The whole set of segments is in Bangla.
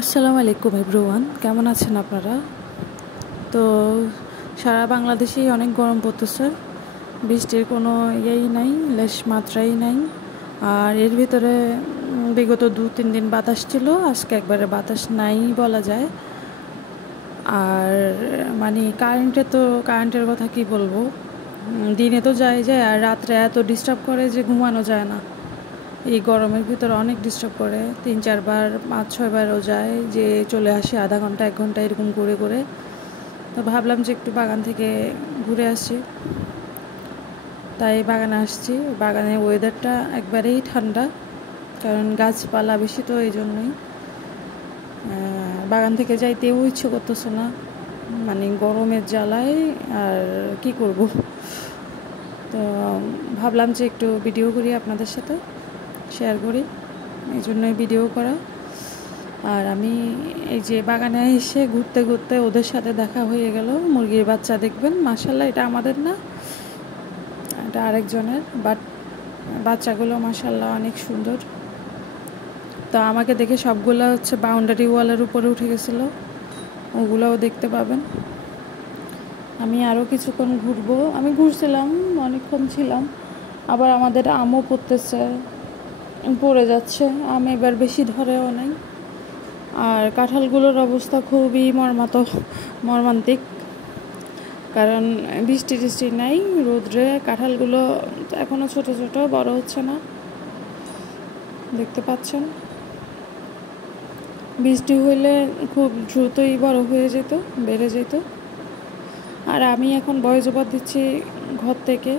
আসসালামু আলাইকুম এভরিওয়ান, কেমন আছেন আপনারা? তো সারা বাংলাদেশেই অনেক গরম পড়তেছে, বৃষ্টির কোনো ইয়েই নাই, লেশ মাত্রাই নাই। আর এর ভিতরে বিগত 2-3 দিন বাতাস ছিল, আজকে একবারে বাতাস নাই বলা যায়। আর মানে কারেন্টের কথা কি বলবো, দিনে তো যায় আর রাত্রে এত ডিস্টার্ব করে যে ঘুমানো যায় না। এই গরমের ভিতরে অনেক ডিস্টার্ব করে, 3-4 বার 5-6 বারও যায়, যে চলে আসে আধা ঘন্টা 1 ঘন্টা এরকম করে করে। তো ভাবলাম যে একটু বাগান থেকে ঘুরে আসি, তাই বাগানে আসছি। বাগানের ওয়েদারটা একবারেই ঠান্ডা, কারণ গাছপালা বেশি, তো এই জন্যই বাগান থেকে যাইতেও ইচ্ছে করতেছে না, মানে গরমের জ্বালায়। আর কি করব, তো ভাবলাম যে একটু ভিডিও করি, আপনাদের সাথে শেয়ার করি, এই জন্যই ভিডিও করা। আর আমি এই যে বাগানে এসে ঘুরতে ঘুরতে ওদের সাথে দেখা হয়ে গেল। মুরগির বাচ্চা দেখবেন, মাশাআল্লাহ, এটা আমাদের না, এটা আরেকজনের, বাট বাচ্চাগুলো মাশাআল্লাহ অনেক সুন্দর। তো আমাকে দেখে সবগুলো বাউন্ডারি ওয়ালের উপরে উঠে গেছিলো, ওগুলোও দেখতে পাবেন। আমি আরও কিছুক্ষণ ঘুরবো, আমি ঘুরছিলাম, অনেকক্ষণ ছিলাম। আবার আমাদের আমও পড়ে যাচ্ছে, আম এবার বেশি ধরেও নাই। আর কাঁঠালগুলোর অবস্থা খুবই মর্মান্তিক, কারণ বৃষ্টি টিষ্টি নাই, রোদ্রে কাঁঠালগুলো এখনও ছোট ছোট, বড় হচ্ছে না, দেখতে পাচ্ছেন। বৃষ্টি হইলে খুব দ্রুতই বড় হয়ে যেত, বেড়ে যেত। আর আমি এখন বয়জবাদ দিচ্ছি ঘর থেকে,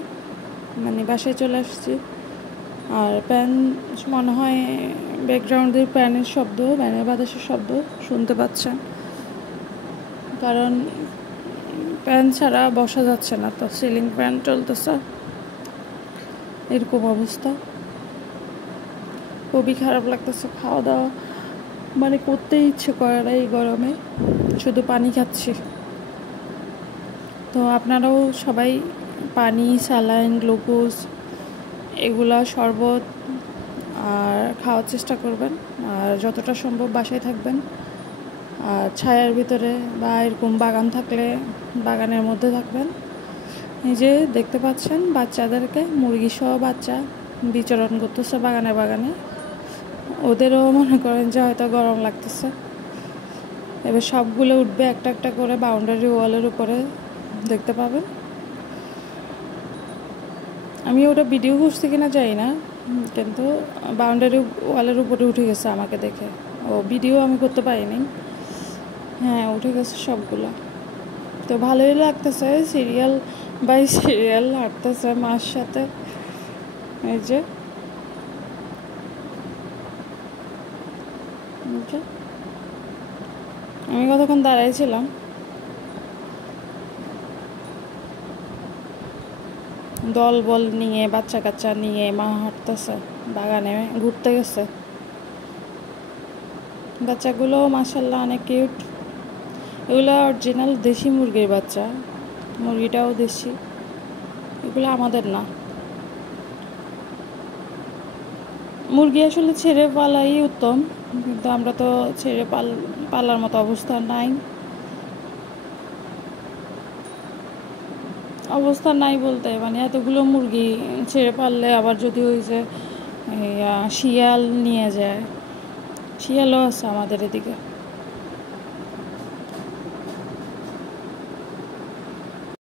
মানে বাসায় চলে আসছি। আর মনে হয় ব্যাকগ্রাউন্ডের ব্যানের বাতাসের শব্দ শুনতে পাচ্ছেন, কারণ ফ্যান ছাড়া বসা যাচ্ছে না, তো সিলিং ফ্যান চলতেছে, এরকম অবস্থা। খুবই খারাপ লাগতেছে, খাওয়া দাওয়া মানে করতেই ইচ্ছে করে না এই গরমে, শুধু পানি খাচ্ছি। তো আপনারাও সবাই পানি, স্যালাইন, গ্লুকোজ, এগুলা শরবত আর খাওয়ার চেষ্টা করবেন। আর যতটা সম্ভব বাসায় থাকবেন, আর ছায়ার ভিতরে বা এরকম বাগান থাকলে বাগানের মধ্যে থাকবেন। এই যে দেখতে পাচ্ছেন বাচ্চাদেরকে, মুরগি সহ বাচ্চা বিচরণ করতেছে বাগানে। ওদেরও মনে করেন যে হয়তো গরম লাগতেছে। এবার সবগুলো উঠবে একটা একটা করে বাউন্ডারি ওয়ালের উপরে, দেখতে পাবেন। আমি ওটা ভিডিও করছি কিনা জানি না, কিন্তু বাউন্ডারি ওয়ালের উপরে উঠে গেছে আমাকে দেখে। ভিডিও আমি করতে পারিনি, হ্যাঁ উঠে গেছে সবগুলো। তো ভালোই লাগতেছে, সিরিয়াল বাই সিরিয়াল হাঁটতেছে মার সাথে। এই যে আমি কতক্ষণ দাঁড়াইছিলাম, দল বল নিয়ে, বাচ্চা কাচ্চা নিয়ে মা হাঁটতেছে, বাগানে ঘুরতে গেছে। বাচ্চাগুলো মাশাআল্লাহ অনেক কিউট। এগুলো অরিজিনাল দেশি মুরগির বাচ্চা, মুরগিটাও দেশি, এগুলো আমাদের না। মুরগি আসলে ছেড়ে পালাই উত্তম, কিন্তু আমরা তো ছেড়ে পালার মতো অবস্থা নাই বলতে, মানে এতগুলো মুরগি ছেড়ে পারলে আবার যদি ওই যে শিয়াল নিয়ে যায়, শিয়ালও আছে আমাদের এদিকে।